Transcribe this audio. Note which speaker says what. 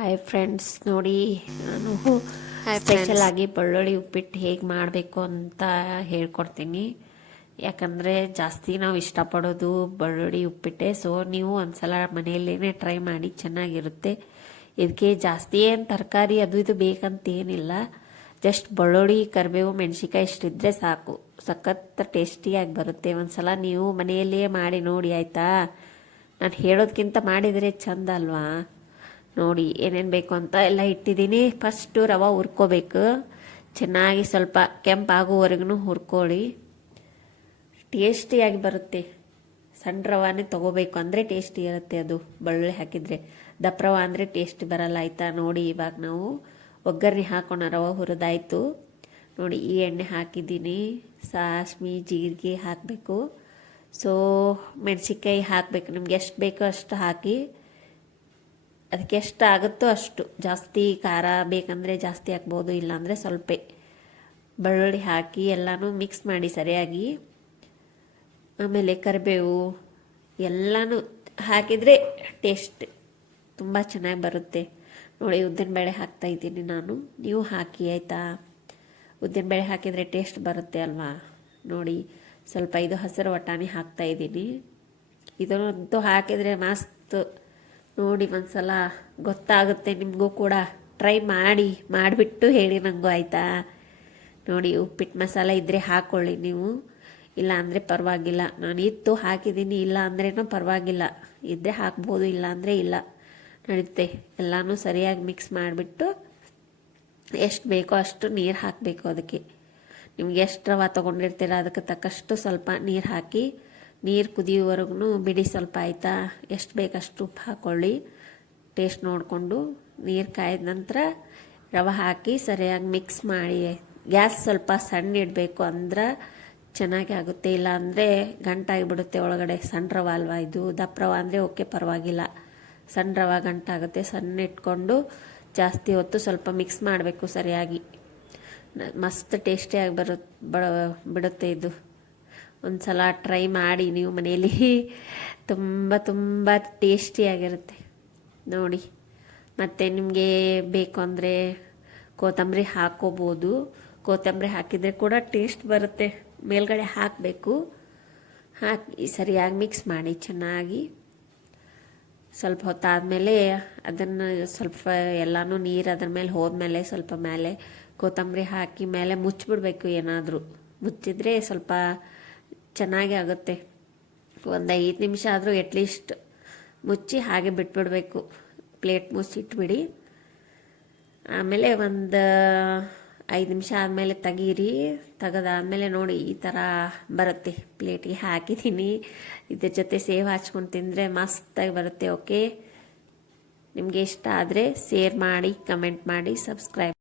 Speaker 1: Hi friends ನೋಡಿ ನಾನು special ಆಗಿ ಬೆಳ್ಳುಳ್ಳಿ ಉಪ್ಪಿಟ್ಟು ಹೇಗೆ ಮಾಡಬೇಕು ಅಂತ ಹೇಳ್ಕೊಡ್ತೀನಿ. ಯಾಕಂದರೆ ಜಾಸ್ತಿ ನಾವು ಇಷ್ಟಪಡೋದು ಬೆಳ್ಳುಳ್ಳಿ ಉಪ್ಪಿಟ್ಟೆ ಸೊ ನೀವು ಒಂದ್ಸಲ ಮನೆಯಲ್ಲೇ ಟ್ರೈ ಮಾಡಿ ಚೆನ್ನಾಗಿರುತ್ತೆ. ಇದಕ್ಕೆ ಜಾಸ್ತಿ ಏನು ತರಕಾರಿ ಅದು ಇದು ಬೇಕಂತೇನಿಲ್ಲ. ಜಸ್ಟ್ ಬೆಳ್ಳುಳ್ಳಿ ಕರಿಬೇವು ಮೆಣಸಿಕಾಯಿ ಇಷ್ಟಿದ್ರೆ ಸಾಕು. ಸಖತ್ ಟೇಸ್ಟಿಯಾಗಿ ಬರುತ್ತೆ. ಒಂದ್ಸಲ ನೀವು ಮನೆಯಲ್ಲೇ ಮಾಡಿ ನೋಡಿ ಆಯಿತಾ? ನಾನು ಹೇಳೋದಕ್ಕಿಂತ ಮಾಡಿದರೆ ಚಂದ ಅಲ್ವಾ? ನೋಡಿ ಏನೇನು ಬೇಕು ಅಂತ ಎಲ್ಲ ಇಟ್ಟಿದ್ದೀನಿ. ಫಸ್ಟು ರವೆ ಹುರ್ಕೋಬೇಕು. ಚೆನ್ನಾಗಿ ಸ್ವಲ್ಪ ಕೆಂಪಾಗುವವರೆಗೂ ಹುರ್ಕೊಳ್ಳಿ. ಟೇಸ್ಟಿಯಾಗಿ ಬರುತ್ತೆ. ಸಣ್ಣ ರವಾನೇ ತಗೋಬೇಕು ಅಂದರೆ ಟೇಸ್ಟಿ ಇರುತ್ತೆ ಅದು. ಬಳ್ಳಿ ಹಾಕಿದರೆ. ದಪ್ಪ ರವ ಅಂದರೆ ಟೇಸ್ಟ್ ಬರಲ್ಲ ಆಯಿತಾ? ನೋಡಿ ಇವಾಗ ನಾವು ಒಗ್ಗರಣೆ ಹಾಕೋಣ. ರವೆ ಹುರಿದಾಯ್ತು. ನೋಡಿ ಈ ಎಣ್ಣೆ ಹಾಕಿದ್ದೀನಿ. ಸಾಸ್ಮಿ, ಜೀರಿಗೆ ಹಾಕಬೇಕು. ಸೊ ಮೆಣಸಿನ್ಕಾಯಿ ಹಾಕಬೇಕು. ನಿಮ್ಗೆ ಎಷ್ಟು ಬೇಕೋ ಅಷ್ಟು ಹಾಕಿ. ಅದಕ್ಕೆ ಎಷ್ಟು ಆಗುತ್ತೋ ಅಷ್ಟು. ಜಾಸ್ತಿ ಖಾರ ಬೇಕಂದರೆ ಜಾಸ್ತಿ ಹಾಕ್ಬೋದು, ಇಲ್ಲಾಂದರೆ ಸ್ವಲ್ಪ. ಬೆಳ್ಳುಳ್ಳಿ ಹಾಕಿ ಎಲ್ಲನೂ ಮಿಕ್ಸ್ ಮಾಡಿ ಸರಿಯಾಗಿ. ಆಮೇಲೆ ಕರಿಬೇವು ಎಲ್ಲನೂ ಹಾಕಿದರೆ ಟೇಸ್ಟ್ ತುಂಬ ಚೆನ್ನಾಗಿ ಬರುತ್ತೆ. ನೋಡಿ, ಉದ್ದಿನಬೇಳೆ ಹಾಕ್ತಾ ಇದ್ದೀನಿ ನಾನು. ನೀವು ಹಾಕಿ, ಆಯಿತಾ? ಉದ್ದಿನಬೇಳೆ ಹಾಕಿದರೆ ಟೇಸ್ಟ್ ಬರುತ್ತೆ ಅಲ್ವಾ? ನೋಡಿ, ಸ್ವಲ್ಪ ಇದು ಹಸಿರು ವಟಾಣಿ ಹಾಕ್ತಾ ಇದ್ದೀನಿ. ಇದನ್ನಂತೂ ಹಾಕಿದರೆ ಮಸ್ತ್ ನೋಡಿ ಒಂದ್ಸಲ ಗೊತ್ತಾಗುತ್ತೆ ನಿಮಗೂ ಕೂಡ. ಟ್ರೈ ಮಾಡಿ, ಮಾಡಿಬಿಟ್ಟು ಹೇಳಿ ನನಗೂ ಆಯಿತಾ? ನೋಡಿ ಉಪ್ಪಿಟ್ಟು ಮಸಾಲೆ ಇದ್ದರೆ ಹಾಕ್ಕೊಳ್ಳಿ ನೀವು. ಇಲ್ಲ ಅಂದರೆ ಪರವಾಗಿಲ್ಲ. ನಾನು ಇತ್ತು ಹಾಕಿದ್ದೀನಿ, ಇಲ್ಲ ಅಂದ್ರೇನು ಪರವಾಗಿಲ್ಲ. ಇದ್ದರೆ ಹಾಕ್ಬೋದು, ಇಲ್ಲ ಅಂದರೆ ಇಲ್ಲ. ನಡೀತೆ. ಎಲ್ಲನೂ ಸರಿಯಾಗಿ ಮಿಕ್ಸ್ ಮಾಡಿಬಿಟ್ಟು ಎಷ್ಟು ಬೇಕೋ ಅಷ್ಟು ನೀರು ಹಾಕಬೇಕು ಅದಕ್ಕೆ. ನಿಮ್ಗೆ ಎಷ್ಟು ರವೆ ತೊಗೊಂಡಿರ್ತೀರ, ಅದಕ್ಕೆ ತಕ್ಕಷ್ಟು ಸ್ವಲ್ಪ ನೀರು ಹಾಕಿ ನೀರು ಕುದಿಯುವವರೆಗೂ ಬಿಡಿ ಸ್ವಲ್ಪ ಆಯಿತಾ? ಎಷ್ಟು ಬೇಕಷ್ಟು ಉಪ್ಪು ಹಾಕ್ಕೊಳ್ಳಿ ಟೇಸ್ಟ್ ನೋಡಿಕೊಂಡು ನೀರು ಕಾಯ್ದ ನಂತರ ರವೆ ಹಾಕಿ ಸರಿಯಾಗಿ ಮಿಕ್ಸ್ ಮಾಡಿ. ಗ್ಯಾಸ್ ಸ್ವಲ್ಪ ಸಣ್ಣ ಇಡಬೇಕು ಅಂದ್ರೆ ಚೆನ್ನಾಗಿ ಆಗುತ್ತೆ. ಇಲ್ಲ ಅಂದರೆ ಗಂಟಾಗಿಬಿಡುತ್ತೆ ಒಳಗಡೆ. ಸಣ್ಣ ರವೆ ಅಲ್ವಾ ಇದು? ದಪ್ಪ ರವ ಅಂದರೆ ಓಕೆ, ಪರವಾಗಿಲ್ಲ. ಸಣ್ಣ ರವೆ ಗಂಟಾಗುತ್ತೆ. ಸಣ್ಣ ಇಟ್ಕೊಂಡು ಜಾಸ್ತಿ ಹೊತ್ತು ಸ್ವಲ್ಪ ಮಿಕ್ಸ್ ಮಾಡಬೇಕು ಸರಿಯಾಗಿ. ಮಸ್ತ್ ಟೇಸ್ಟಿಯಾಗಿ ಬರು ಬಡ ಬಿಡುತ್ತೆ ಇದು. ಒಂದು ಸಲ ಟ್ರೈ ಮಾಡಿ ನೀವು ಮನೆಯಲ್ಲಿ. ತುಂಬ ತುಂಬ ಟೇಸ್ಟಿಯಾಗಿರುತ್ತೆ ನೋಡಿ. ಮತ್ತು ನಿಮಗೆ ಬೇಕು ಅಂದರೆ ಕೊತ್ತಂಬರಿ ಹಾಕ್ಕೋಬೋದು ಕೊತ್ತಂಬರಿ ಹಾಕಿದರೆ ಕೂಡ ಟೇಸ್ಟ್ ಬರುತ್ತೆ. ಮೇಲ್ಗಡೆ ಹಾಕಬೇಕು. ಹಾಕಿ ಸರಿಯಾಗಿ ಮಿಕ್ಸ್ ಮಾಡಿ ಚೆನ್ನಾಗಿ. ಸ್ವಲ್ಪ ಹೊತ್ತಾದಮೇಲೆ ಅದನ್ನು ಸ್ವಲ್ಪ ಎಲ್ಲನೂ ನೀರು ಅದ್ರ ಮೇಲೆ ಹೋದ್ಮೇಲೆ ಸ್ವಲ್ಪ ಮೇಲೆ ಕೊತ್ತಂಬರಿ ಹಾಕಿ ಮೇಲೆ ಮುಚ್ಚಿಬಿಡ್ಬೇಕು ಏನಾದರೂ. ಮುಚ್ಚಿದರೆ ಸ್ವಲ್ಪ ಚೆನ್ನಾಗಿ ಆಗುತ್ತೆ. ಒಂದು ಐದು ನಿಮಿಷ ಆದರೂ ಎಟ್ಲೀಸ್ಟ್ ಮುಚ್ಚಿ ಹಾಗೆ ಬಿಟ್ಬಿಡಬೇಕು. ಪ್ಲೇಟ್ ಮುಚ್ಚಿಟ್ಬಿಡಿ. ಆಮೇಲೆ ಒಂದು ಐದು ನಿಮಿಷ ಆದಮೇಲೆ ತೆಗೀರಿ. ತೆಗೆದಾದ್ಮೇಲೆ ನೋಡಿ ಈ ಥರ ಬರುತ್ತೆ. ಪ್ಲೇಟಿಗೆ ಹಾಕಿದ್ದೀನಿ ಇದ್ರ ಜೊತೆ ಸೇವ್ ಹಚ್ಕೊಂಡು ತಿಂದರೆ ಮಸ್ತಾಗಿ ಬರುತ್ತೆ ಓಕೆ ನಿಮಗೆ ಇಷ್ಟ ಆದರೆ ಶೇರ್ ಮಾಡಿ ಕಮೆಂಟ್ ಮಾಡಿ ಸಬ್ಸ್ಕ್ರೈಬ್